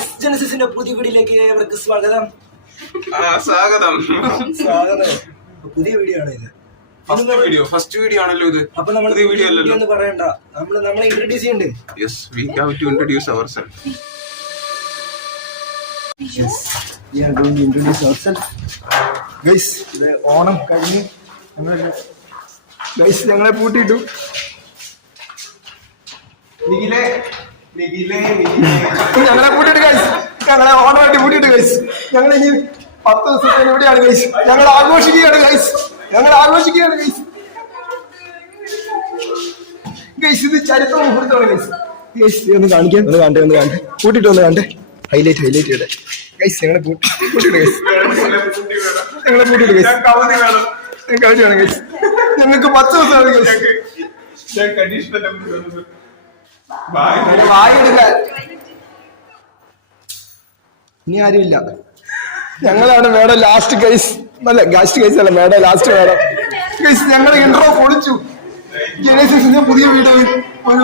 Guys, ജനസിന്റെ പുതിയ വീഡിയോയിലേക്ക് ഏവർക്ക് സ്വാഗതം. സ്വാഗതം. പുതിയ വീഡിയോ ആണ് ഇത്. ഫസ്റ്റ് വീഡിയോ ആണല്ലോ ഇത്. അപ്പൊ നമ്മൾ വീഡിയോ എന്ന് പറയണ്ട, നമ്മളെ ഇൻട്രൊഡ്യൂസ് ചെയ്യണ്ടേ? Yes, we have to introduce ourselves. Yes, we are going to introduce ourselves. Guys, ഇത് ഓണം കഴിഞ്ഞ് ഞങ്ങളെ പൂട്ടിയിട്ടു. ഞങ്ങളെ പൂട്ടിട്ട് ഗൈസ്, ഞങ്ങളെ ഓണമായിട്ട് പൂട്ടിട്ട് ഗൈസ്. ഞങ്ങൾ ഇനി 10 ദിവസത്തിന് ഇവിടെയാണ് ഗൈസ്. ഞങ്ങൾ ആഘോഷിക്കുകയാണ് ഗൈസ്. ഗൈസ്, ഇത് ചരിത്ര മുഹൂർത്തമാണ് ഗൈസ്. ഗൈസ് ഒന്ന് കാണിക്കാൻ, ഒന്ന് കാണട്ടെ. പൂട്ടിട്ട് ഒന്ന് കാണട്ടെ. ഹൈലൈറ്റ് ഇവിടെ ഗൈസ്. ഞങ്ങളെ പൂട്ടിട്ട് ഗൈസ്. കവതി വേണം ഗൈസ്. ഞങ്ങൾക്ക് 10 ദിവസമാണ് ഗൈസ്. ഇനി ആരുമില്ല. ഞങ്ങളാണ് മേഡം ലാസ്റ്റ് ഗൈസ്. അല്ല ലാസ്റ്റ് ഗൈസ് അല്ല, മേഡം ലാസ്റ്റ് മേഡം ഗൈസ്. ഞങ്ങൾ ഇൻട്രോ പൊളിച്ചു. ജനസിന്റെ പുതിയ വീഡിയോ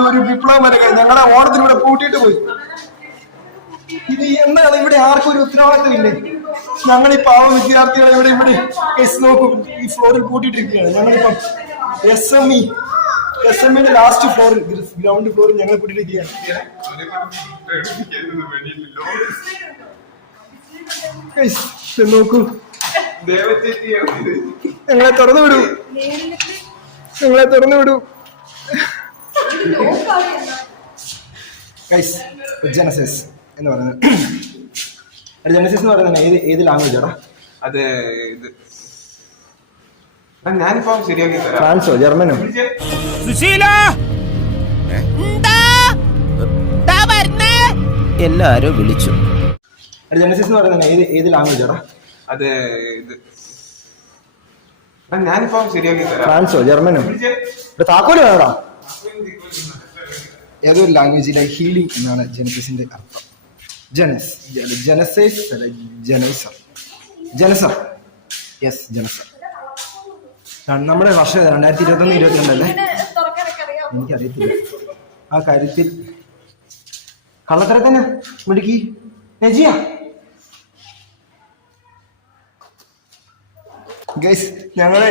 ഒരു വിപ്ലവം വരെ ഞങ്ങളെ ഓണത്തിന് ഇവിടെ പൂട്ടിയിട്ട് പോയി. ഇത് എന്താണ്, ഇവിടെ ആർക്കും ഒരു ഉത്തരവാദിത്വം ഇല്ലേ? ഞങ്ങൾ ഈ പാവ വിദ്യാർത്ഥികളെ ഇവിടെ ഗൈസ് നോക്കും, ഈ ഫ്ലോറിൽ പൂട്ടിയിട്ടിരിക്കുകയാണ്. ഞങ്ങളിപ്പം SME ലാസ്റ്റ് ഫ്ലോറിൽ, ഗ്രൗണ്ട് ഫ്ലോറിൽ ഞങ്ങൾ പൂട്ടിയിട്ടിരിക്കുകയാണ്. നോക്കൂ, ഞങ്ങളെ തുറന്നു വിടൂ. ജനസിസ് എന്ന് പറയുന്നത് ഏത് ലാംഗ്വേജ് ആടാ? അത് ഞാനിപ്പോ ശരിയാക്കി തരാം. ഫ്രാൻസോ ജർമ്മനോ? എല്ലാരും വിളിച്ചു. ജനസിസ് എന്ന് പറയുന്നത് ഏത് ലാംഗ്വേജ് ആടാ? അത് ഞാനിപ്പോ ശരിയാക്കി തരാം. ഫ്രാൻസോ ജർമ്മനോ? താക്കോല് വേണോടാ? ഏതോ ഒരു ലാംഗ്വേജിലെ ഹീലിംഗ് എന്നാണ് ജനസിന്റെ അർത്ഥം. ജനസർ. നമ്മുടെ വർഷം 2021-22 അല്ലേ? എനിക്കറിയത്തില്ല ആ കാര്യത്തിൽ. കള്ളത്തരത്തിന് മിടുക്കി നജിയ. ഗൈസ്, ഞങ്ങളെ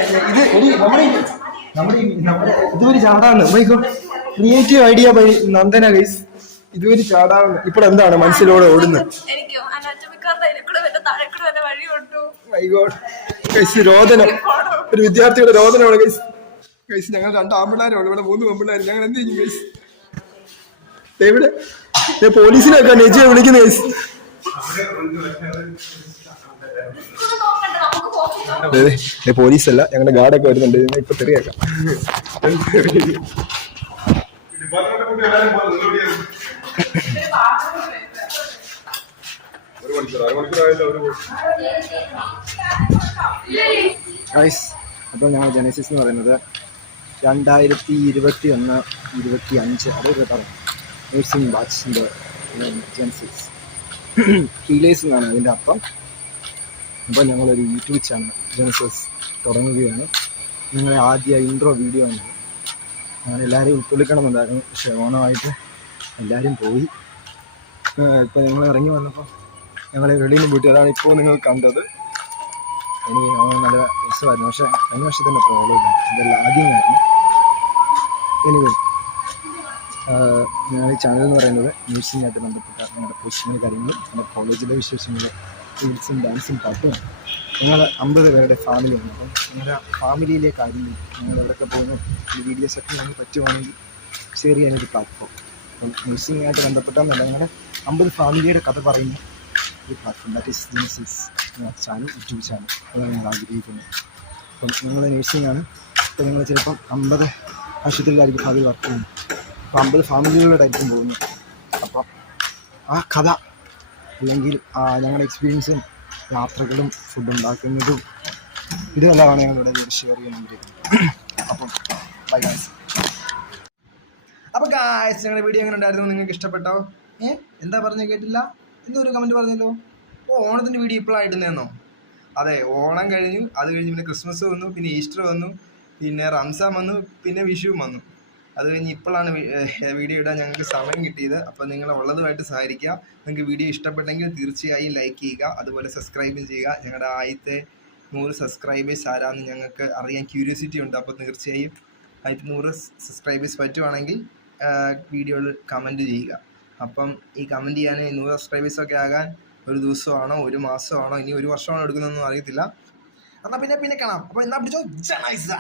ഇതൊരു ചാടാണ്. Creative idea by Nandana guys. ഇതൊരു ചാടാണ്. ഇപ്പോഴെന്താണ് മനസ്സിലൂടെ ഓടുന്നത്? രോദനം, ഒരു വിദ്യാർത്ഥിയുടെ രോദനമാണ് ഗൈസ്. ഞങ്ങൾ 2 ആമ്പിള്ളേരാണ് ഇവിടെ, 3 പെമ്പിള്ളേർ. ഞങ്ങൾ എന്ത് ചെയ്യും ഗൈസ്? ഇവിടെ പോലീസിനൊക്കെ നെജിയെ വിളിക്കുന്ന ഗൈസ്. പോലീസല്ല, ഞങ്ങളുടെ ഗാർഡൊക്കെ വരുന്നുണ്ട്. ഇപ്പൊ തെറിയാക്കാം. അപ്പോൾ ഞങ്ങൾ ജനസിസ് എന്ന് പറയുന്നത് 2021-25 അതൊക്കെ പറയാം. നേഴ്സിംഗ് ബാച്ചിൻ്റെ ജനസിസ് ഹീലേഴ്സ് എന്നാണ് അതിൻ്റെ അർത്ഥം. അപ്പോൾ ഞങ്ങളൊരു യൂട്യൂബ് ചാനൽ ജനസിസ് തുടങ്ങുകയാണ്. ഞങ്ങളുടെ ആദ്യ ഇൻട്രോ വീഡിയോ ആണ്. ഞങ്ങൾ എല്ലാവരെയും ഉൾക്കൊള്ളിക്കണമെന്നുണ്ടായിരുന്നു, പക്ഷേ ഓണമായിട്ട് എല്ലാവരും പോയി. ഇപ്പോൾ ഞങ്ങൾ ഇറങ്ങി വന്നപ്പോൾ ഞങ്ങളെ വെളിയിൽ നിന്ന് പോയിട്ട്, അതാണ് ഇപ്പോൾ നിങ്ങൾ കണ്ടത്. എനിക്ക് നല്ല രസമായിരുന്നു, പക്ഷേ കഴിഞ്ഞ വർഷത്തിൻ്റെ പ്രോബ്ലം ഇല്ല, എൻ്റെ ലാഗിങ് ആയിരുന്നു. എനിവേ, ഞങ്ങൾ ഈ ചാനൽ എന്ന് പറയുന്നത് മ്യൂസിക്കുമായിട്ട് ബന്ധപ്പെട്ട ഞങ്ങളുടെ പൊസിഷണൽ കാര്യങ്ങൾ, നമ്മുടെ കോളേജിലെ വിശേഷങ്ങൾ, റീൽസും ഡാൻസും പാട്ടും. ഞങ്ങൾ 50 പേരുടെ ഫാമിലിയാണ്. അപ്പം ഞങ്ങളുടെ ഫാമിലിയിലെ കാര്യങ്ങൾ, ഞങ്ങൾ എവിടെയൊക്കെ പോകുന്നു, ഈ വീഡിയോസൊക്കെ ഞങ്ങൾ പറ്റുവാണെങ്കിൽ ഷെയർ ചെയ്യാനൊരു പ്ലാറ്റ്ഫോം. അപ്പം മ്യൂസിക്കുമായിട്ട് ബന്ധപ്പെട്ട ഞങ്ങളുടെ 50 ഫാമിലിയുടെ കഥ പറയുന്ന ഒരു platform, that is Genesis channel, YouTube channel. അതാണ് ഞങ്ങൾ ആഗ്രഹിക്കുന്നത്. അപ്പം ഞങ്ങൾ നേഴ്സിംഗാണ്. അപ്പോൾ ഞങ്ങൾ ചിലപ്പം 50 ആശുപത്രിയിലായിരിക്കും ഭാവി വർക്ക് ചെയ്യുന്നത്. അപ്പോൾ 50 ഫാമിലികളോടായിരിക്കും പോകുന്നത്. അപ്പം ആ കഥ, അല്ലെങ്കിൽ ഞങ്ങളുടെ എക്സ്പീരിയൻസും യാത്രകളും ഫുഡ് ഉണ്ടാക്കുന്നതും ഇതെല്ലാമാണ് ഞങ്ങളിവിടെ ഷെയർ ചെയ്യാൻ ആഗ്രഹിക്കുന്നത്. അപ്പം ബൈ ഗായ്സ്. അപ്പോൾ ഗായ്സ്, ഞങ്ങളുടെ വീഡിയോ എങ്ങനെ ഉണ്ടായിരുന്നു? നിങ്ങൾക്ക് ഇഷ്ടപ്പെട്ടോ? എന്താ പറഞ്ഞ് കേട്ടില്ല? എന്നൊരു കമൻറ്റ് പറഞ്ഞല്ലോ. ഓണത്തിൻ്റെ വീഡിയോ ഇപ്പോഴാണ് ഇടുന്നതെന്നോ? അതെ, ഓണം കഴിഞ്ഞു, അത് കഴിഞ്ഞ് പിന്നെ ക്രിസ്മസ് വന്നു, പിന്നെ ഈസ്റ്റർ വന്നു, പിന്നെ റംസാൻ വന്നു, പിന്നെ വിഷുവും വന്നു. അത് കഴിഞ്ഞ് ഇപ്പോഴാണ് വീഡിയോ ഇടാൻ ഞങ്ങൾക്ക് സമയം കിട്ടിയത്. അപ്പോൾ നിങ്ങൾ ഉള്ളതുമായിട്ട് സഹകരിക്കുക. നിങ്ങൾക്ക് വീഡിയോ ഇഷ്ടപ്പെട്ടെങ്കിൽ തീർച്ചയായും ലൈക്ക് ചെയ്യുക, അതുപോലെ സബ്സ്ക്രൈബും ചെയ്യുക. ഞങ്ങളുടെ ആദ്യത്തെ 100 സബ്സ്ക്രൈബേഴ്സ് ആരാന്ന് ഞങ്ങൾക്ക് അറിയാൻ ക്യൂരിയോസിറ്റി ഉണ്ട്. അപ്പോൾ തീർച്ചയായും ആദ്യത്തെ 100 സബ്സ്ക്രൈബേഴ്സ് പറ്റുവാണെങ്കിൽ വീഡിയോയിൽ കമൻറ്റ് ചെയ്യുക. അപ്പം ഈ കമൻറ്റ് ചെയ്യാൻ 100 സബ്സ്ക്രൈബേഴ്സൊക്കെ ആകാൻ ഒരു ദിവസമാണോ, ഒരു മാസമാണോ, ഇനി ഒരു വർഷമാണോ എടുക്കുന്നതെന്നൊന്നും അറിയത്തില്ല. എന്നാൽ പിന്നെ കാണാം. അപ്പോൾ എന്നാ പിടിച്ചോ ജനൈസ.